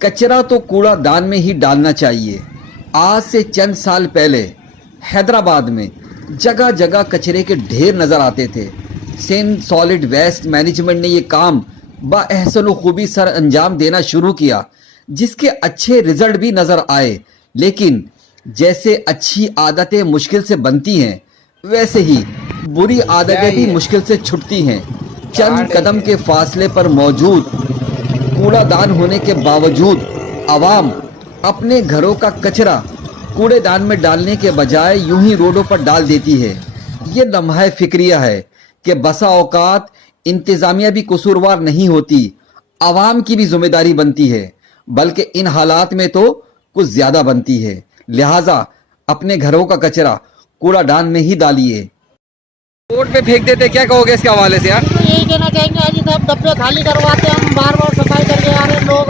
कचरा तो कूड़ा दान में ही डालना चाहिए। आज से चंद साल पहले हैदराबाद में जगह जगह कचरे के ढेर नज़र आते थे। सिंध सॉलिड वेस्ट मैनेजमेंट ने ये काम बाअहसन खूबी सर अंजाम देना शुरू किया, जिसके अच्छे रिजल्ट भी नज़र आए। लेकिन जैसे अच्छी आदतें मुश्किल से बनती हैं, वैसे ही बुरी आदतें भी मुश्किल से छूटती हैं। चंद कदम के फासले पर मौजूद कूड़ादान होने के बावजूद आवाम अपने घरों का कचरा कूड़ेदान में डालने के बजाय यूं ही रोडों पर डाल देती है। ये लम्हा फिक्रिया है कि बसा औकात इंतज़ामिया भी कसूरवार नहीं होती, आवाम की भी जिम्मेदारी बनती है, बल्कि इन हालात में तो कुछ ज़्यादा बनती है। लिहाजा अपने घरों का कचरा कूड़ादान में ही डालिए। रोड पे फेंक देते, क्या कहोगे इसके हवाले से यार? यही कहना चाहेंगे, हाजी साहब डब्बे खाली करवाते हैं, हम बार बार सफाई करके आ रहे हैं, लोग